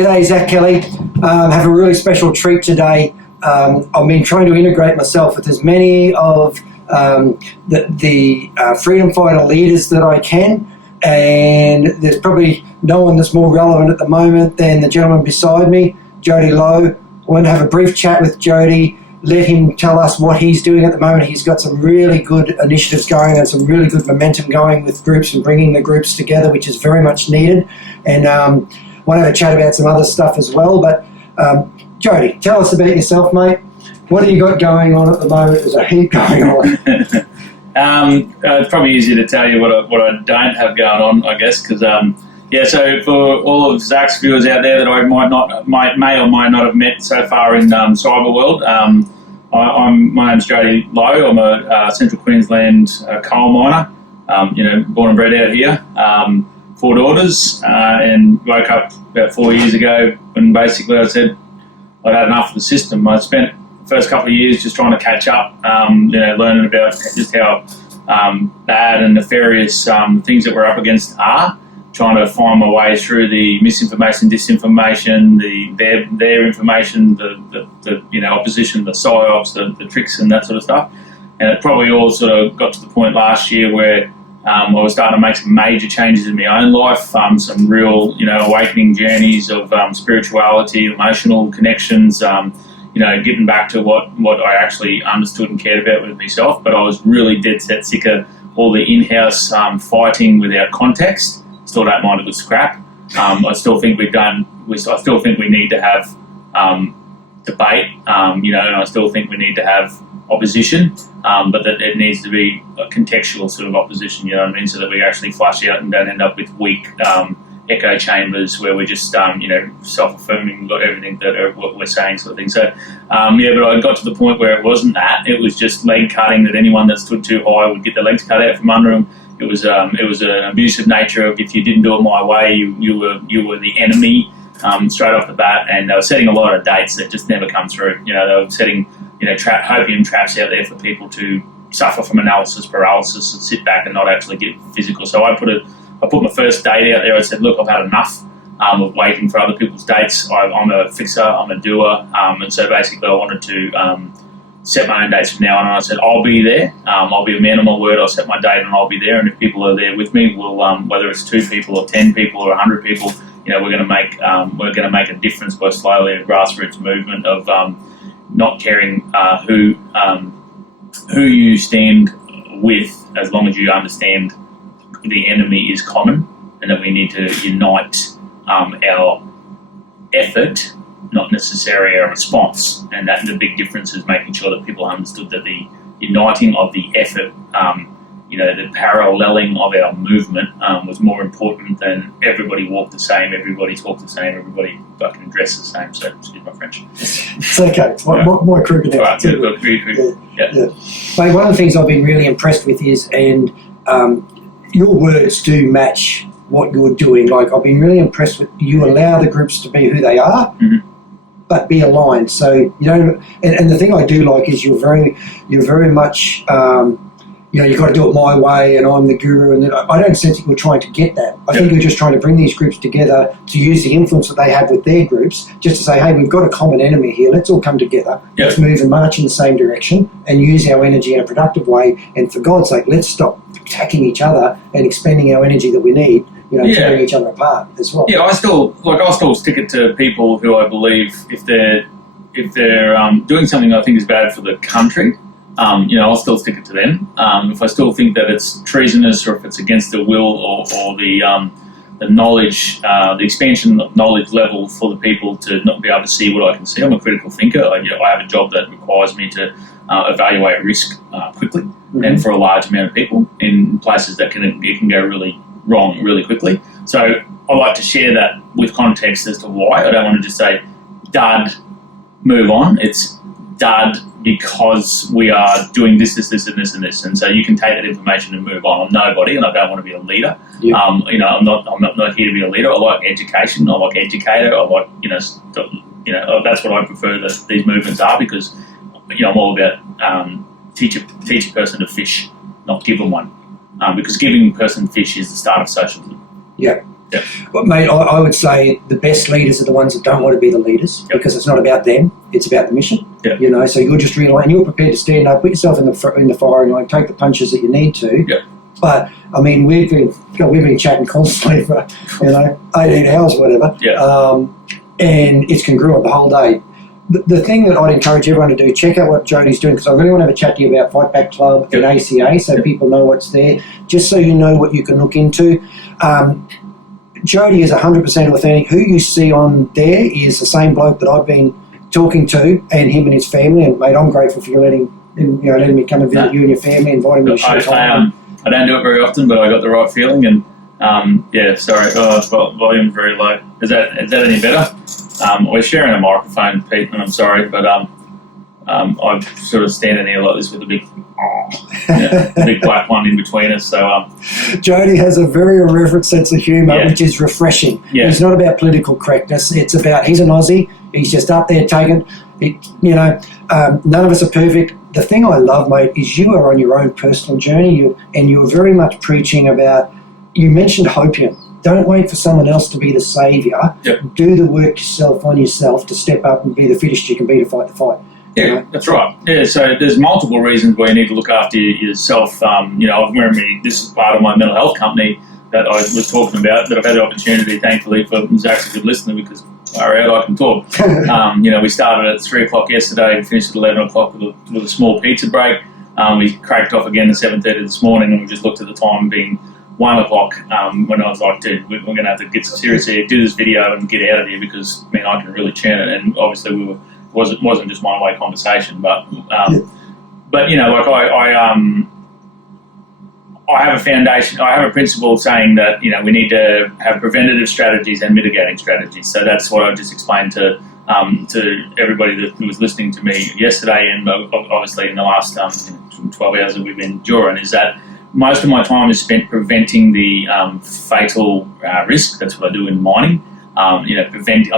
G'day, Zach Kelly. Have a really special treat today. I've been trying to integrate myself with as many of the freedom fighter leaders that I can, and there's probably no one that's more relevant at the moment than the gentleman beside me, Jody Lowe. I want to have a brief chat with Jody, let him tell us what he's doing at the moment. He's got some really good initiatives going and some really good momentum going with groups and bringing the groups together, which is very much needed. And want to have a chat about some other stuff as well. But Jody, tell us about yourself, mate. What have you got going on at the moment? There's a heap going on. It's probably easier to tell you what I don't have going on, I guess, because so for all of Zach's viewers out there that I may or might not have met so far in cyber world, my name's Jody Lowe. I'm a Central Queensland coal miner. Born and bred out here. 4 daughters, and woke up about 4 years ago when basically I said I'd had enough of the system. I spent the first couple of years just trying to catch up, learning about just how bad and nefarious things that we're up against are, trying to find my way through the misinformation, disinformation, their information, the opposition, the psyops, the tricks and that sort of stuff. And it probably all sort of got to the point last year where I was starting to make some major changes in my own life, some real, awakening journeys of spirituality, emotional connections, getting back to what I actually understood and cared about with myself. But I was really dead set sick of all the in-house fighting without context. Still don't mind a good scrap. I still think we need to have debate, and I still think we need to have opposition, but that it needs to be a contextual sort of opposition, you know what I mean, so that we actually flush out and don't end up with weak echo chambers where we're just, self-affirming everything that what we're saying sort of thing. So, but I got to the point where it wasn't that. It was just leg cutting, that anyone that stood too high would get their legs cut out from under them. It was an abusive nature of, if you didn't do it my way, you were the enemy straight off the bat, and they were setting a lot of dates that just never come through. They were setting hopium traps out there for people to suffer from analysis paralysis and sit back and not actually get physical. So I put my first date out there. I said, look, I've had enough of waiting for other people's dates. I'm a fixer, I'm a doer, and so basically I wanted to set my own dates from now on. And I said, I'll be there. I'll be a man of my word. I'll set my date and I'll be there. And if people are there with me, we'll whether it's 2 people or 10 people or 100 people, we're going to make a difference by slowly a grassroots movement of not caring who you stand with, as long as you understand the enemy is common, and that we need to unite our effort, not necessarily our response. And that the big difference is making sure that people understood that the uniting of the effort, the paralleling of our movement was more important than everybody walked the same, everybody talked the same, everybody fucking dressed the same. So, excuse my French. It's okay. My crew can right, yeah. Mate, one of the things I've been really impressed with is, and your words do match what you're doing. Like, I've been really impressed with, you allow the groups to be who they are, mm-hmm. but be aligned. So, and the thing I do like is you're very much, you've got to do it my way and I'm the guru. And I don't sense that you're trying to get that. I think you're just trying to bring these groups together to use the influence that they have with their groups, just to say, hey, we've got a common enemy here. Let's all come together. Yep. Let's move and march in the same direction and use our energy in a productive way. And for God's sake, let's stop attacking each other and expending our energy that we need, tearing each other apart as well. Yeah, I still stick it to people who I believe if they're doing something I think is bad for the country, I'll still stick it to them. If I still think that it's treasonous, or if it's against the will or the knowledge, the expansion of knowledge level for the people to not be able to see what I can see. I'm a critical thinker. I have a job that requires me to evaluate risk quickly, mm-hmm. and for a large amount of people in places that it can go really wrong really quickly. So I like to share that with context as to why. I don't want to just say, dud, move on. It's dud because we are doing this, and this. And so you can take that information and move on. I'm nobody, and I don't want to be a leader. Yeah. I'm not here to be a leader. I like education. I like educator. I like, that's what I prefer that these movements are, because, I'm all about teach a person to fish, not give them one. Because giving a person fish is the start of socialism. Yeah. Yep. But mate, I would say the best leaders are the ones that don't want to be the leaders, because it's not about them; it's about the mission. Yep. You know, so you're just and you're prepared to stand up, put yourself in the firing line, take the punches that you need to. Yep. But I mean, we've been chatting constantly for 18 hours, or whatever. Yeah. And it's congruent the whole day. The thing that I'd encourage everyone to do, check out what Jody's doing, because I really want to have a chat to you about Fight Back Club and ACA, so people know what's there, just so you know what you can look into. Jody is 100% authentic. Who you see on there is the same bloke that I've been talking to, and him and his family. And mate, I'm grateful for you letting me come and visit you and your family, inviting me to share time. I don't do it very often, but I got the right feeling, and sorry, volume's very low. Is that any better? We're sharing a microphone, Pete, and I'm sorry, but I'm sort of standing here like this with a big black one in between us. So Jody has a very irreverent sense of humour, which is refreshing. Yeah. It's not about political correctness. It's about, he's an Aussie. He's just up there taking it. None of us are perfect. The thing I love, mate, is you are on your own personal journey. You're very much preaching about. You mentioned hopium. Don't wait for someone else to be the saviour. Yep. Do the work yourself on yourself to step up and be the fittest you can be to fight the fight. Yeah, that's right. Yeah, so there's multiple reasons why you need to look after yourself. This is part of my mental health company that I was talking about, that I've had the opportunity, thankfully, for Zach's a good listener, because far out I can talk. We started at 3 o'clock yesterday, finished at 11 o'clock with a small pizza break. We cracked off again at 7:30 this morning, and we just looked at the time being 1 o'clock when I was like, dude, we're going to have to get some serious here, do this video and get out of here, because I can really churn it. And obviously it wasn't just one-way conversation, but I have a foundation. I have a principle saying that we need to have preventative strategies and mitigating strategies. So that's what I just explained to everybody who was listening to me yesterday, and obviously in the last 12 hours that we've been enduring, is that most of my time is spent preventing the fatal risk. That's what I do in mining. I'm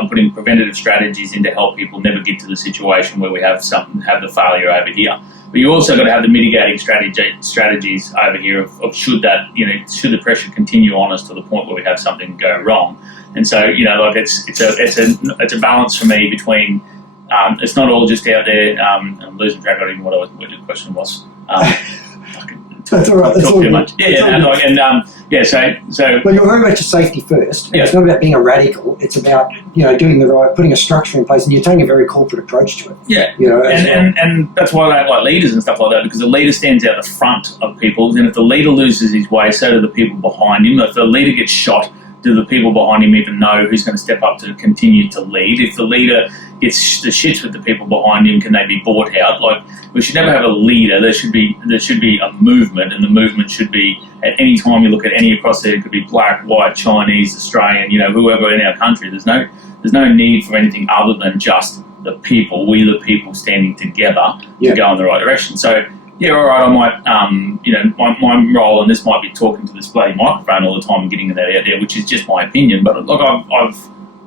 putting preventative strategies in to help people never get to the situation where we have the failure over here. But you also got to have the mitigating strategies over here of should the pressure continue on us to the point where we have something go wrong. And so it's a balance for me between it's not all just out there. I'm losing track of even what your question was. That's all right. That's all too much. So. Well, you're very much a safety first. Yeah. It's not about being a radical. It's about doing the right, putting a structure in place, and you're taking a very corporate approach to it. Yeah. And that's why I don't like leaders and stuff like that, because the leader stands out the front of people, and if the leader loses his way, so do the people behind him. If the leader gets shot, do the people behind him even know who's going to step up to continue to lead? If the leader gets the shits with the people behind him, can they be bought out? Like, we should never have a leader. There should be a movement, and the movement should be, at any time you look at any across there, it could be black, white, Chinese, Australian, whoever in our country. There's no need for anything other than just the people, we the people standing together to go in the right direction. So, yeah, all right, I might, my role in this might be talking to this bloody microphone all the time and getting that out there, which is just my opinion. But look, I've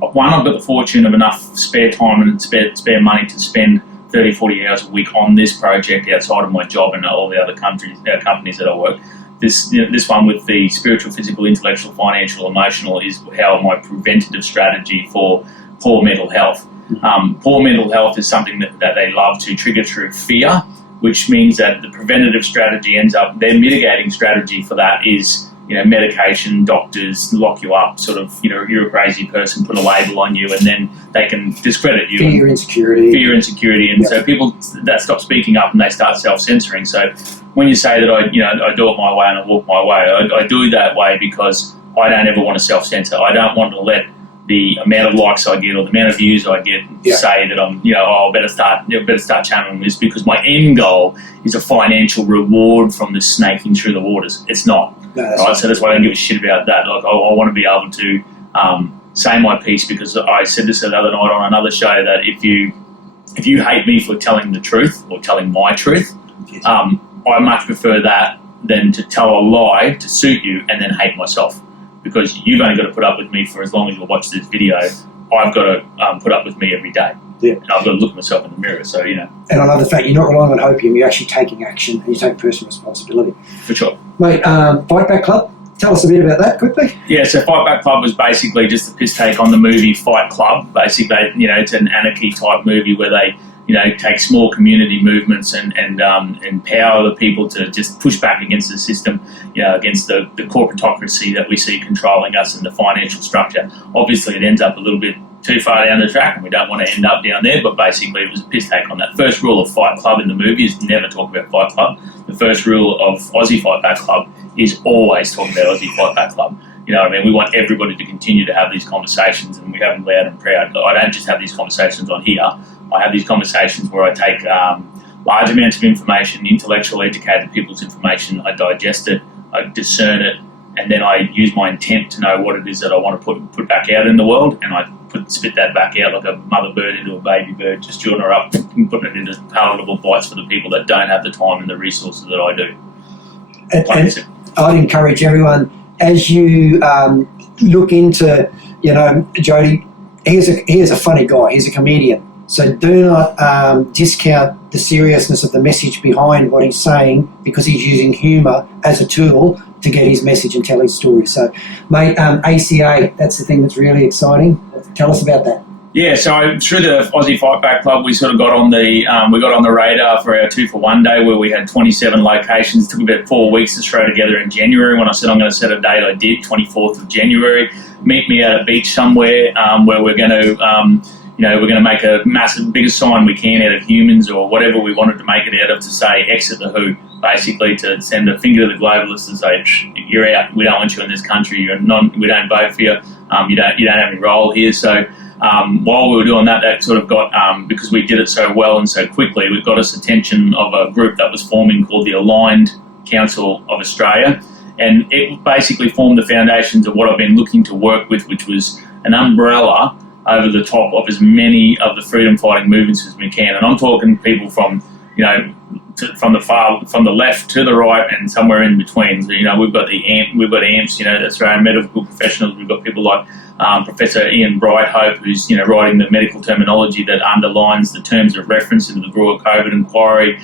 got the fortune of enough spare time and spare money to spend 30, 40 hours a week on this project outside of my job and all the other companies that I work. This one with the spiritual, physical, intellectual, financial, emotional is how my preventative strategy for poor mental health. Poor mental health is something that they love to trigger through fear, which means that the preventative strategy ends up, their mitigating strategy for that is, medication, doctors lock you up, sort of, you're a crazy person, put a label on you, and then they can discredit you. Fear, insecurity. And so people that stop speaking up and they start self-censoring. So when you say that I do it my way and I walk my way, I do it that way because I don't ever want to self-censor. I don't want to let the amount of likes I get or the amount of views I get say that I'm, I better start channeling this, because my end goal is a financial reward from the snaking through the waters. It's not. No, right? So that's why I don't give a shit about that. Like, I want to be able to say my piece, because I said this the other night on another show, that if you hate me for telling the truth or telling my truth, I much prefer that than to tell a lie to suit you and then hate myself. Because you've only got to put up with me for as long as you'll watch this video. I've got to put up with me every day. Yeah. And I've got to look at myself in the mirror. So, And I love the fact you're not relying on hopium, you're actually taking action and you take personal responsibility. For sure. Mate, Fight Back Club, tell us a bit about that quickly. Yeah, so Fight Back Club was basically just a piss take on the movie Fight Club. Basically, it's an anarchy type movie where they, take small community movements and empower the people to just push back against the system, against the corporatocracy that we see controlling us and the financial structure. Obviously, it ends up a little bit too far down the track, and we don't want to end up down there, but basically it was a piss take on that. First rule of Fight Club in the movie is never talk about Fight Club. The first rule of Aussie Fight Back Club is always talk about Aussie Fight Back Club. You know what I mean? We want everybody to continue to have these conversations, and we have them loud and proud. I don't just have these conversations on here. I have these conversations where I take large amounts of information, intellectually educated people's information, I digest it, I discern it, and then I use my intent to know what it is that I want to put back out in the world, and I spit that back out like a mother bird into a baby bird, just chewing her up and putting it into palatable bites for the people that don't have the time and the resources that I do. And I'd encourage everyone, as you look into, Jody, here's a funny guy, he's a comedian. So do not discount the seriousness of the message behind what he's saying, because he's using humour as a tool to get his message and tell his story. So, mate, ACA, that's the thing that's really exciting. Tell us about that. Yeah, so through the Aussie Fight Back Club, we sort of got on the radar for our 2-for-1 day, where we had 27 locations. It took about 4 weeks to throw together in January. When I said I'm going to set a date, I did, 24th of January. Meet me at a beach somewhere where we're going to, we're going to make a massive, biggest sign we can out of humans or whatever we wanted to make it out of, to say exit the WHO, basically to send a finger to the globalists and say, you're out. We don't want you in this country. We don't vote for you. You don't have any role here. So while we were doing that, that sort of got, because we did it so well and so quickly, we got us attention of a group that was forming called the Aligned Council of Australia. And it basically formed the foundations of what I've been looking to work with, which was an umbrella over the top of as many of the freedom fighting movements as we can. And I'm talking people from, from the left to the right and somewhere in between. So, we've got AMPS, Australian Medical Professionals. We've got people like Professor Ian Brighthope, who's writing the medical terminology that underlines the terms of reference into the Brewer COVID inquiry.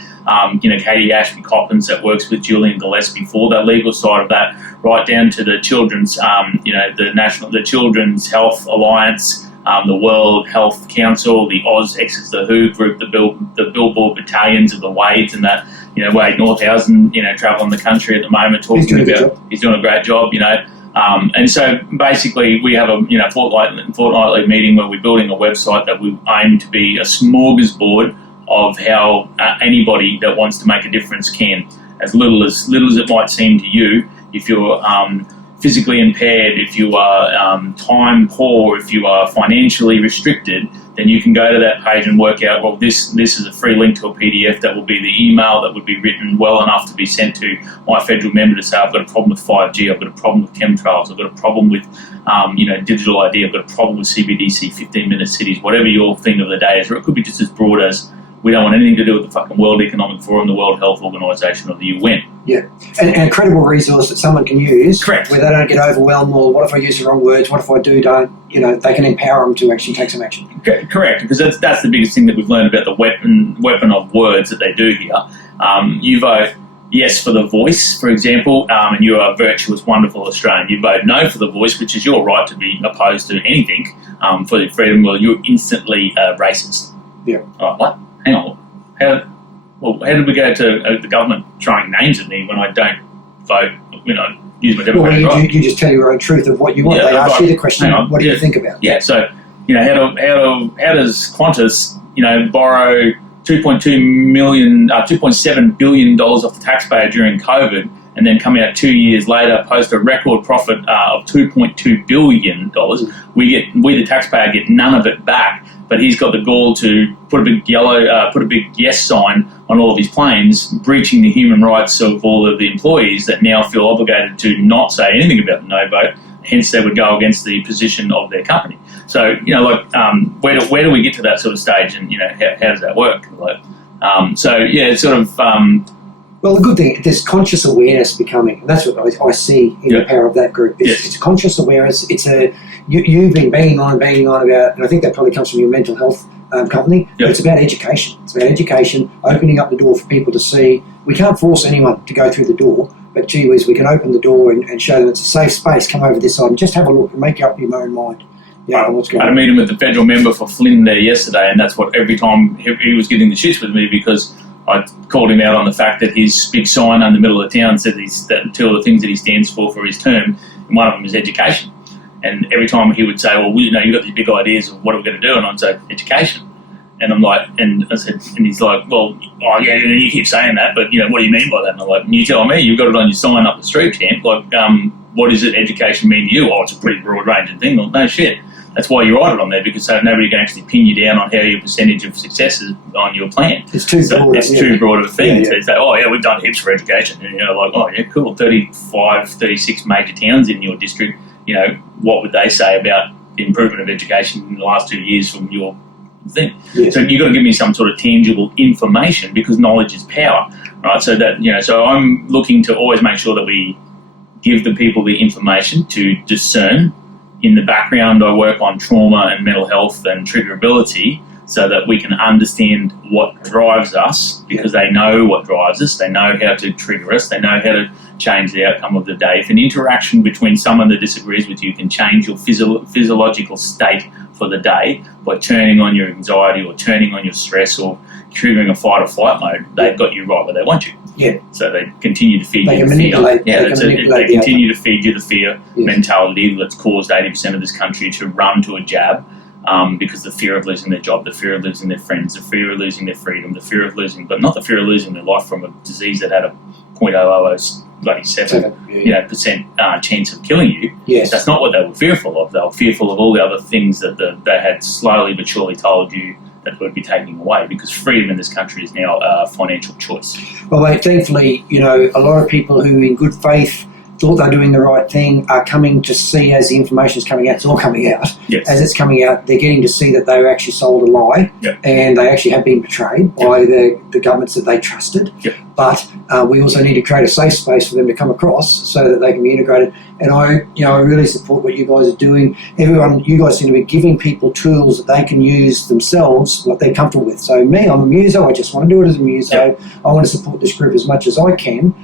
Katie Ashby Coppins, that works with Julian Gillespie for the legal side of that, right down to the children's, the Children's Health Alliance, the World Health Council, the Oz Exits the WHO group, the Billboard battalions of the Wades, and that, Wade Northhausen, traveling the country at the moment, he's doing a great job, and so basically we have a fortnightly meeting where we're building a website that we aim to be a smorgasbord of how anybody that wants to make a difference can, as little as it might seem to you. If you're physically impaired, if you are time poor, if you are financially restricted, then you can go to that page and work out, well, this is a free link to a PDF that will be the email that would be written well enough to be sent to my federal member to say, I've got a problem with 5G, I've got a problem with chemtrails, I've got a problem with digital ID, I've got a problem with CBDC, 15-minute cities, whatever your thing of the day is. Or it could be just as broad as, we don't want anything to do with the fucking World Economic Forum, the World Health Organization, or the UN. Yeah, and a credible resource that someone can use. Correct. Where they don't get overwhelmed, or what if I use the wrong words, what if I don't, they can empower them to actually take some action. Correct, because that's the biggest thing that we've learned about the weapon of words that they do here. You vote yes for the voice, for example, and you're a virtuous, wonderful Australian. You vote no for the voice, which is your right to be opposed to anything for the freedom. Well, you're instantly racist. Yeah. Oh, what? Hang on. How did we go to the government throwing names at me when I don't vote, use my democratic right? You just tell your own truth of what you want. They ask you the question, what do you think about it? Yeah, so, how does Qantas, borrow $2.7 billion off the taxpayer during COVID, and then come out 2 years later, post a record profit of $2.2 billion. We, the taxpayer, get none of it back, but he's got the gall to put a big yes sign on all of his planes, breaching the human rights of all of the employees that now feel obligated to not say anything about the no vote. Hence, they would go against the position of their company. So, where do we get to that sort of stage, and how does that work? It's sort of. Well, the good thing, there's conscious awareness becoming, and that's what I see in the power of that group. It's conscious awareness. It's you've been banging on about, and I think that probably comes from your mental health company. Yep. It's about education. It's about education, opening up the door for people to see. We can't force anyone to go through the door, but gee whiz, we can open the door and show them it's a safe space. Come over this side and just have a look and make up your own mind. Yeah, what's going on. I had a meeting with the federal member for Flynn there yesterday, and that's what every time he was getting the shits with me because I called him out on the fact that his big sign in the middle of the town said that two of the things that he stands for his term, and one of them is education. And every time he would say, well, you've got these big ideas of what are we going to do, and I'd say, education. And I'm like, and I said, and he's like, well, oh yeah, you keep saying that, but what do you mean by that? And I'm like, you tell me, you've got it on your sign up the street, champ. Like, what does education mean to you? Oh, it's a pretty broad ranging thing. Well, no shit. That's why you write it on there, because so nobody can actually pin you down on how your percentage of success is on your plan. It's too broad. It's too broad of a thing to say, oh yeah, we've done heaps for education. And like, oh yeah, cool, 35, 36 major towns in your district. What would they say about the improvement of education in the last 2 years from your thing? Yes. So you've got to give me some sort of tangible information, because knowledge is power, right? So that, so I'm looking to always make sure that we give the people the information to discern. In the background, I work on trauma and mental health and triggerability so that we can understand what drives us, because they know what drives us, they know how to trigger us, they know how to change the outcome of the day. If an interaction between someone that disagrees with you can change your physiological state for the day by turning on your anxiety or turning on your stress or triggering a fight or flight mode, they've got you right where they want you. Yeah. So they continue to feed you the fear. Yeah, they continue to feed you the fear mentality that's caused 80% of this country to run to a jab, because the fear of losing their job, the fear of losing their friends, the fear of losing their freedom, the fear of losing, but not the fear of losing their life from a disease that had a 0.007 percent chance of killing you. Yes. That's not what they were fearful of. They were fearful of all the other things that they had slowly but surely told you that would be taking away, because freedom in this country is now a financial choice. Well, mate, thankfully, a lot of people who in good faith thought they're doing the right thing are coming to see, as the information is coming out, it's all coming out. Yes. As it's coming out, they're getting to see that they were actually sold a lie, and they actually have been betrayed by the governments that they trusted. But we also need to create a safe space for them to come across so that they can be integrated. And I really support what you guys are doing. You guys seem to be giving people tools that they can use themselves, what they're comfortable with. So me, I'm a muso. I just want to do it as a muso. I want to support this group as much as I can,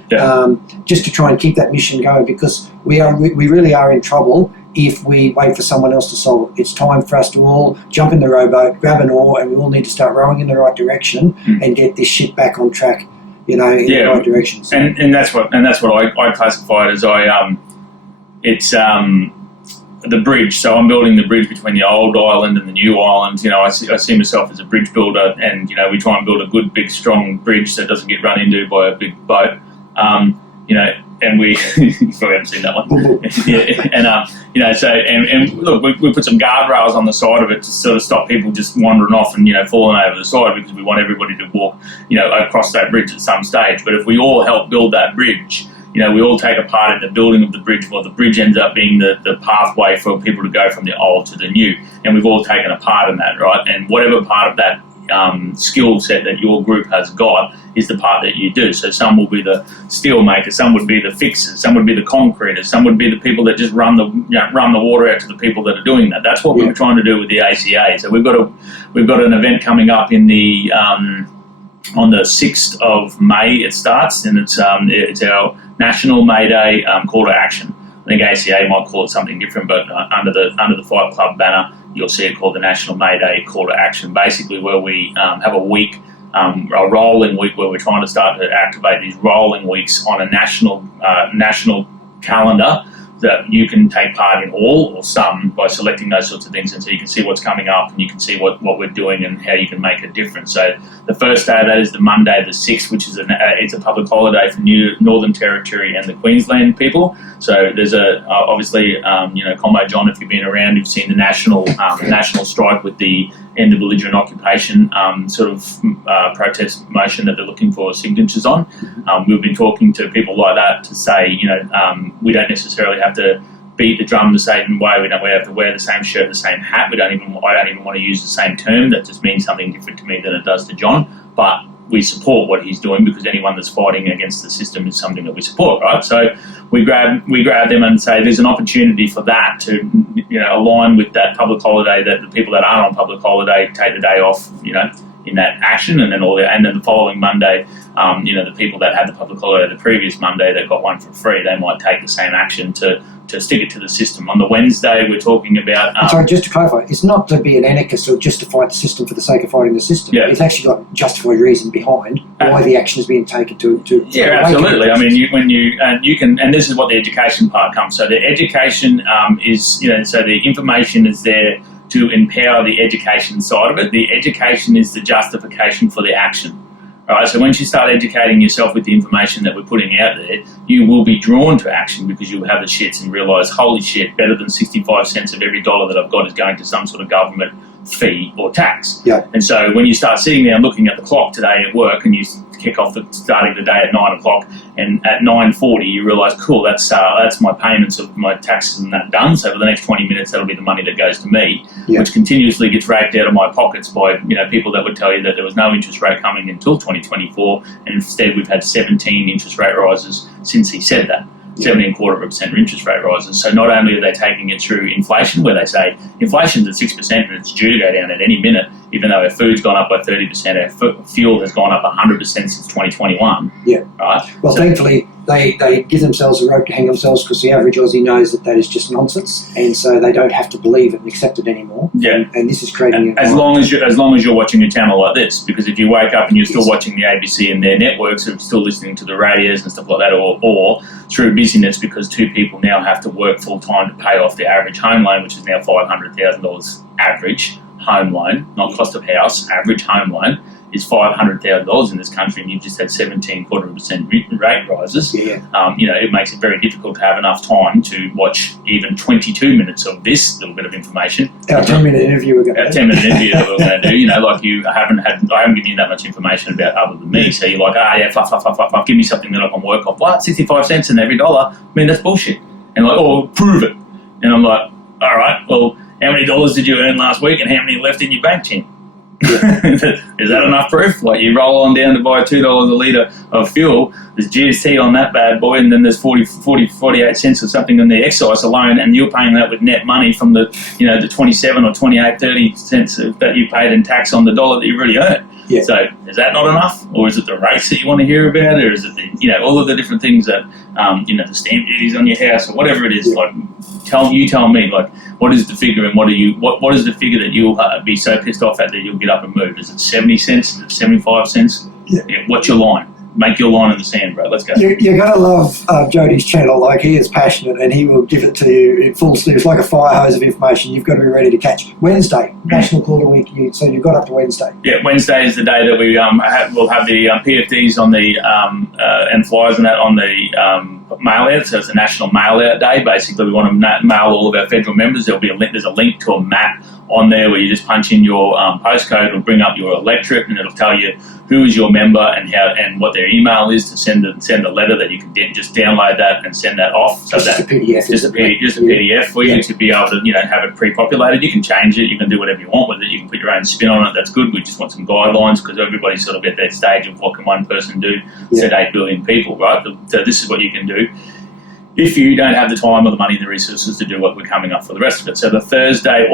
just to try and keep that mission going, because we really are in trouble if we wait for someone else to solve it. It's time for us to all jump in the rowboat, grab an oar, and we all need to start rowing in the right direction and get this shit back on track, in the right direction. So. And that's what I classify it as. It's the bridge. So I'm building the bridge between the old island and the new island. I see myself as a bridge builder, and we try and build a good, big, strong bridge that doesn't get run into by a big boat. And we you probably haven't seen that one. And look, we put some guardrails on the side of it to sort of stop people just wandering off and falling over the side, because we want everybody to walk across that bridge at some stage. But if we all help build that bridge, we all take a part in the building of the bridge. Well, the bridge ends up being the pathway for people to go from the old to the new, and we've all taken a part in that, right? And whatever part of that skill set that your group has got is the part that you do. So some will be the steel makers, some would be the fixers, some would be the concreters, some would be the people that just run the water out to the people that are doing that. That's what we were trying to do with the ACA. So we've got an event coming up in the on the 6th of May. It starts, and it's our National May Day call to action. I think ACA might call it something different, but under the Fight Club banner, you'll see it called the National May Day Call to Action, basically where we have a week, a rolling week, where we're trying to start to activate these rolling weeks on a national calendar that you can take part in all or some by selecting those sorts of things, and so you can see what's coming up and you can see what we're doing and how you can make a difference. So the first day of that is the Monday the 6th, which is it's a public holiday for Northern Territory and the Queensland people. So there's obviously Combo John, if you've been around, you've seen the national strike with the end of belligerent occupation protest motion that they're looking for signatures on. We've been talking to people like that to say, we don't necessarily have to beat the drum the same way. We don't have to wear the same shirt, the same hat. I don't even want to use the same term. That just means something different to me than it does to John. But we support what he's doing, because anyone that's fighting against the system is something that we support, right? So we grab them and say there's an opportunity for that to align with that public holiday, that the people that aren't on public holiday take the day off, in that action, and then the following Monday, the people that had the public holiday the previous Monday that got one for free, they might take the same action to stick it to the system. On the Wednesday, we're talking about... sorry, just to clarify, it's not to be an anarchist or just to fight the system for the sake of fighting the system. Yeah. It's actually got justified reason behind why the action is being taken to yeah, absolutely. I mean, and this is what the education part comes. So the education is, so the information is there to empower the education side of it. The education is the justification for the action. All right, so once you start educating yourself with the information that we're putting out there, you will be drawn to action because you'll have the shits and realise, holy shit, better than 65 cents of every dollar that I've got is going to some sort of government fee or tax. Yeah. And so when you start sitting there and looking at the clock today at work and you kick off starting the day at 9 o'clock and at 9:40 you realise, cool, that's my payments of my taxes and that done. So for the next 20 minutes that'll be the money that goes to me, which continuously gets raked out of my pockets by people that would tell you that there was no interest rate coming until 2024, and instead we've had 17 interest rate rises since he said that. 17.25% interest rate rises. So not only are they taking it through inflation, where they say inflation's at 6% and it's due to go down at any minute, even though our food's gone up by 30%, our fuel has gone up 100% since 2021. Yeah. Right. Well, thankfully, they give themselves a rope to hang themselves because the average Aussie knows that is just nonsense, and so they don't have to believe it and accept it anymore. Yeah. And this is creating as long as you're watching a channel like this, because if you wake up and you're still watching the ABC and their networks, or still listening to the radios and stuff like that, or through busyness because two people now have to work full time to pay off their average home loan, which is now $500,000 average home loan, not cost of house, average home loan is $500,000 in this country, and you've just had 17.25% rate rises. It makes it very difficult to have enough time to watch even 22 minutes of this little bit of information. Our 10-minute interview we're going to do. 10-minute interview that we're going to do. I haven't given you that much information about other than me. So you're like, fluff, give me something that I can work off. What? 65 cents in every dollar? I mean, that's bullshit. And like, prove it. And I'm like, all right, well, how many dollars did you earn last week and how many left in your bank, Tim? Is that enough proof? Like, you roll on down to buy $2 a litre of fuel, there's GST on that bad boy, and then there's 48 cents or something on the excise alone, and you're paying that with net money from the 27 or 28, 30 cents that you paid in tax on the dollar that you've already earned. Yeah. So is that not enough? Or is it the rates that you want to hear about? Or is it all of the different things that, the stamp duties on your house or whatever it is? Like, tell me, like, what is the figure and what is the figure that you'll be so pissed off at that you'll get up and move? Is it 70 cents? Is it 75 cents? Yeah. What's your line? Make your line in the sand, bro. Let's go. You're going to love Jody's channel. Like, he is passionate and he will give it to you in full sleeve. It's like a fire hose of information. You've got to be ready to catch. Wednesday, National Quarter Week. So you've got up to Wednesday. Yeah, Wednesday is the day that we'll have the PFDs on the and flyers and that on the mail out. So it's a national mail out day. Basically, we want to mail all of our federal members. There's a link to a map on there where you just punch in your postcode. It'll bring up your electorate and it'll tell you who is your member and what their email is to send a letter that you can just download that and send that off. So just a PDF. Just a PDF for you to be able to have it pre-populated. You can change it. You can do whatever you want with it. You can put your own spin on it. That's good. We just want some guidelines because everybody's sort of at that stage of what can one person do to 8 billion people, right? So this is what you can do if you don't have the time or the money and the resources to do what we're coming up for the rest of it. So the Thursday,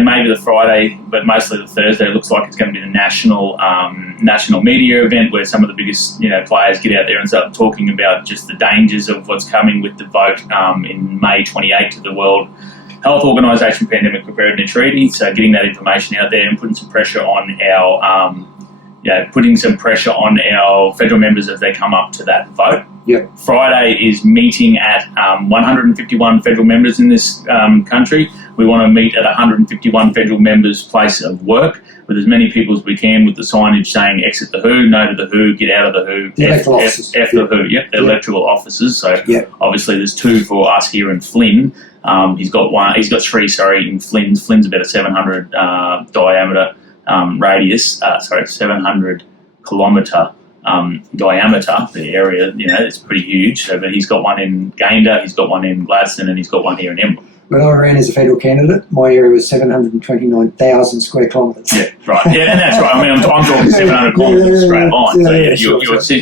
maybe the Friday, but mostly the Thursday, looks like it's going to be the national media event where some of the biggest players get out there and start talking about just the dangers of what's coming with the vote in May 28 to the World Health Organization Pandemic Preparedness Treaty. So getting that information out there and putting some pressure on our federal members as they come up to that vote. Yep. Friday is meeting at 151 federal members in this country. We want to meet at 151 federal members' place of work with as many people as we can with the signage saying exit the WHO, no to the WHO, get out of the WHO, F the WHO. Yep, the electoral offices. So obviously there's 2 for us here in Flynn. He's got 3, in Flynn. Flynn's about a 700 diameter radius, 700 kilometre diameter, the area, it's pretty huge. So, but he's got one in Gayndah, he's got one in Gladstone, and he's got one here in Emblem. when I ran as a federal candidate, my area was 729,000 square kilometres. Yeah, right. Yeah, and that's right. I mean, I'm talking 700 kilometres straight line. So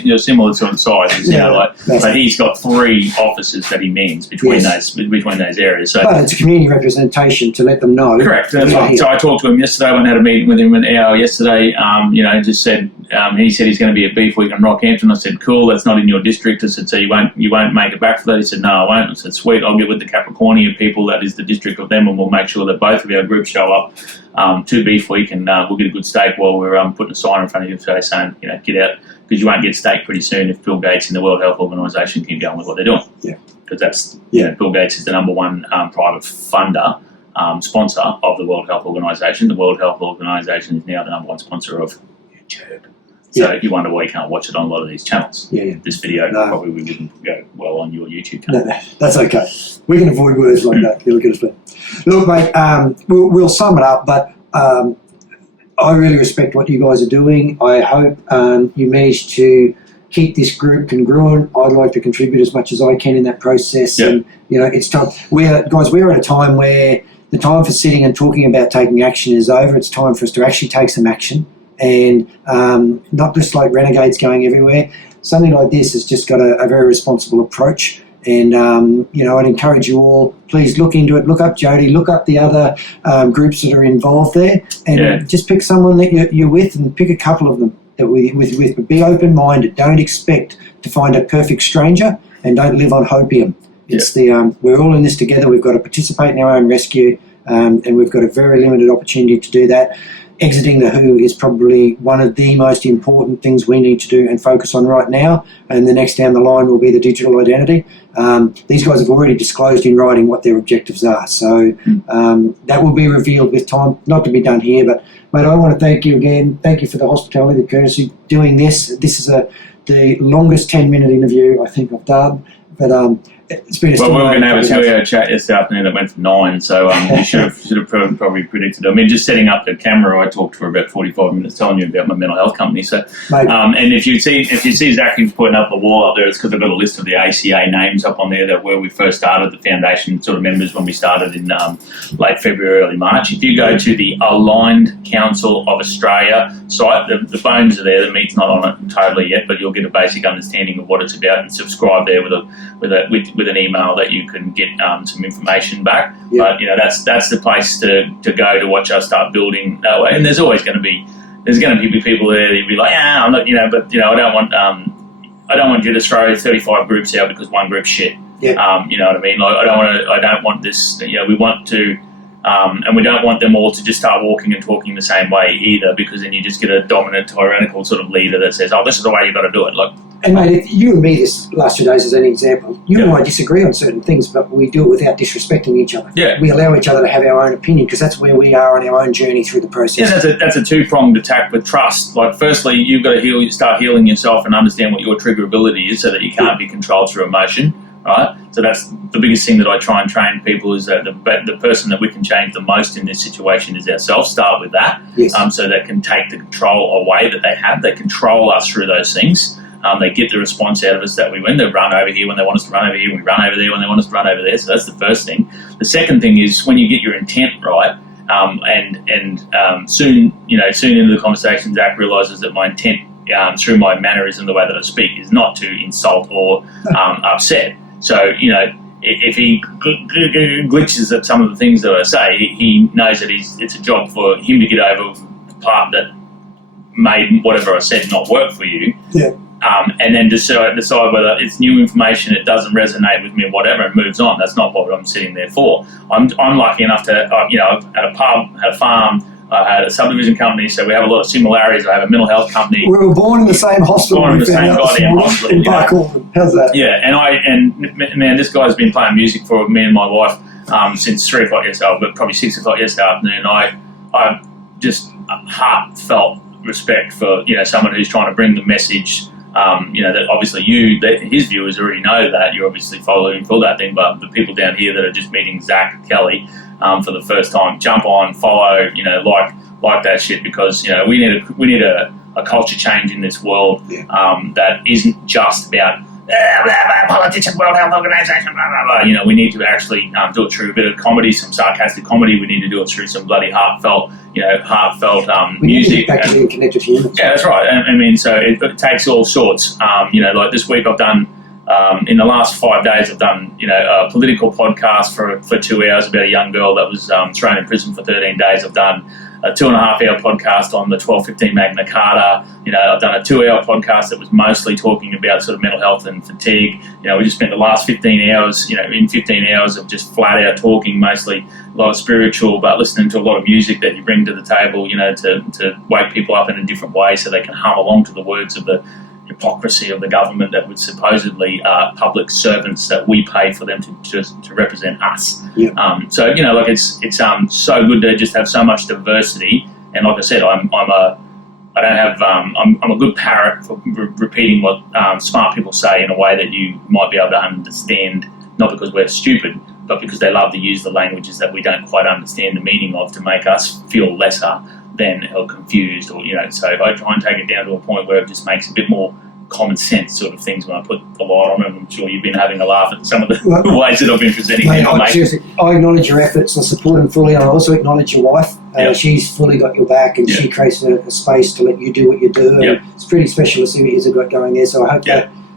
you're similar sort of size. You know, but he's got 3 offices that he means between those areas. So, but it's a community representation to let them know. Correct. That's right. So I talked to him yesterday. When I had a meeting with him an hour yesterday. Just said he said he's going to be at Beef Week in Rockhampton. I said, cool. That's not in your district. I said, so you won't make it back for that. He said, no, I won't. I said, sweet. I'll get with the Capricornia people. That is the district of them, and we'll make sure that both of our groups show up to Beef Week, and we'll get a good steak while we're putting a sign in front of you today saying, get out, because you won't get steak pretty soon if Bill Gates and the World Health Organization keep going with what they're doing. Yeah. Because that's Bill Gates is the number one private funder, sponsor of the World Health Organization. The World Health Organization is now the number one sponsor of YouTube. So you wonder why you can't watch it on a lot of these channels. Yeah. This video probably wouldn't go well on your YouTube channel. No, that's okay. We can avoid words like that. You'll get us there. Look, mate, we'll sum it up, but I really respect what you guys are doing. I hope you manage to keep this group congruent. I'd like to contribute as much as I can in that process. Yeah. And, it's time. We're at a time where the time for sitting and talking about taking action is over. It's time for us to actually take some action. And not just like renegades going everywhere. Something like this has just got a very responsible approach. And, I'd encourage you all, please look into it. Look up Jody, look up the other groups that are involved there, and just pick someone that you're with, and pick a couple of them that we're with. But be open-minded. Don't expect to find a perfect stranger, and don't live on hopium. It's we're all in this together. We've got to participate in our own rescue, and we've got a very limited opportunity to do that. Exiting the WHO is probably one of the most important things we need to do and focus on right now, and the next down the line will be the digital identity. These guys have already disclosed in writing what their objectives are, so that will be revealed with time, not to be done here. But, mate, I want to thank you again. Thank you for the hospitality, the courtesy, doing this. This is the longest 10-minute interview I think I've done, but it's been we were going to have a 2-hour chat yesterday afternoon that went for 9, so you should have probably predicted it. I mean, just setting up the camera, I talked for about 45 minutes telling you about my mental health company. So, and if you see Zach putting up the wall up there, it's because I've got a list of the ACA names up on there that where we first started, the foundation sort of members when we started in late February, early March. If you go to the Aligned Council of Australia site, the bones are there. The meat's not on it totally yet, but you'll get a basic understanding of what it's about, and subscribe there with an email that you can get some information back. But that's the place to go to watch us start building that way. And there's always going to be people there that you'll be like, I'm not, but I don't want you to throw 35 groups out because one group's shit. You know what I mean? Like I don't want this. We want to. And we don't want them all to just start walking and talking the same way either, because then you just get a dominant, tyrannical sort of leader that says, "Oh, this is the way you've got to do it." Like, and mate, you and me this last 2 days as an example, you and I disagree on certain things, but we do it without disrespecting each other. Yeah, we allow each other to have our own opinion because that's where we are on our own journey through the process. Yeah, that's a two-pronged attack with trust. Like, firstly, you've got to start healing yourself and understand what your triggerability is, so that you can't be controlled through emotion. Right, so that's the biggest thing that I try and train people, is that the person that we can change the most in this situation is ourselves. Start with that, so that can take the control away that they have. They control us through those things. They get the response out of us that we win. They run over here when they want us to run over here. We run over there when they want us to run over there. So that's the first thing. The second thing is when you get your intent right, and soon into the conversation, Zach realises that my intent through my mannerism, the way that I speak, is not to insult or upset. So, if he glitches at some of the things that I say, he knows that it's a job for him to get over the part that made whatever I said not work for you. Yeah. And then decide whether it's new information, it doesn't resonate with me, whatever, and moves on. That's not what I'm sitting there for. I'm lucky enough to, at a pub, at a farm, I had a subdivision company, so we have a lot of similarities. I have a mental health company. We were born in the same hospital. Born in the same goddamn hospital. In Parkland. How's that? Yeah, and this guy's been playing music for me and my wife since 3 o'clock yesterday, but probably 6 o'clock yesterday afternoon. I just heartfelt respect for someone who's trying to bring the message. That obviously his viewers already know that you're obviously following for that thing, but the people down here that are just meeting Zach Kelly for the first time, jump on, follow, like that shit, because we need a culture change in this world that isn't just about politician, World Health Organization, blah, blah, blah. You know, we need to actually do it through a bit of comedy, some sarcastic comedy. We need to do it through some bloody heartfelt we music. Need to get back to being connected to humans. Yeah, that's right. I mean, so it takes all sorts. You know, like this week I've done, in the last 5 days, I've done, you know, a political podcast for 2 hours about a young girl that was thrown in prison for 13 days. I've done a 2.5-hour podcast on the 1215 Magna Carta. You know, I've done a 2-hour podcast that was mostly talking about sort of mental health and fatigue. You know, we just spent the last 15 hours, you know, in 15 hours of just flat out talking, mostly a lot of spiritual, but listening to a lot of music that you bring to the table, you know, to wake people up in a different way so they can hum along to the words of the hypocrisy of the government that would supposedly public servants that we pay for them to represent us. Yeah. So, you know, like it's so good to just have so much diversity. And like I said, I'm a good parrot for repeating what smart people say in a way that you might be able to understand, not because we're stupid, but because they love to use the languages that we don't quite understand the meaning of to make us feel lesser than or confused, or, you know, so I try and take it down to a point where it just makes a bit more common sense sort of things when I put a lot on it. I'm sure you've been having a laugh at some of the ways that I've been presenting seriously, I acknowledge your efforts and support them fully, and I also acknowledge your wife. She's fully got your back, and she creates a space to let you do what you do, and it's pretty special to see what you've got going there, so I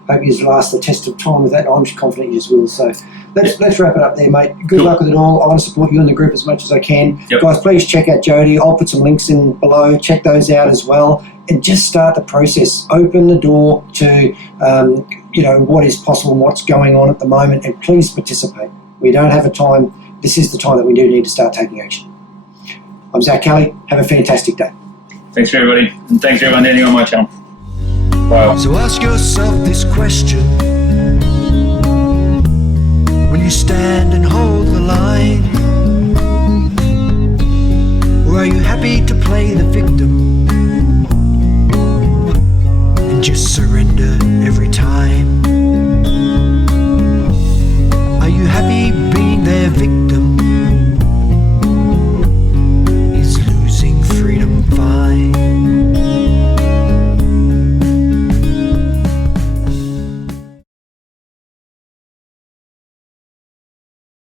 hope you last the test of time with that. I'm confident you just will. So let's wrap it up there, mate. Good luck with it all. I want to support you in the group as much as I can. Guys, please check out Jody. I'll put some links in below. Check those out as well, and just start the process. Open the door to you know, what is possible and what's going on at the moment, and please participate. We don't have a time. This is the time that we do need to start taking action. I'm Zach Kelly. Have a fantastic day. Thanks for everybody, and thanks for everyone landing on my channel. Wow. So ask yourself this question: when you stand and hold the line, or are you happy to play the victim?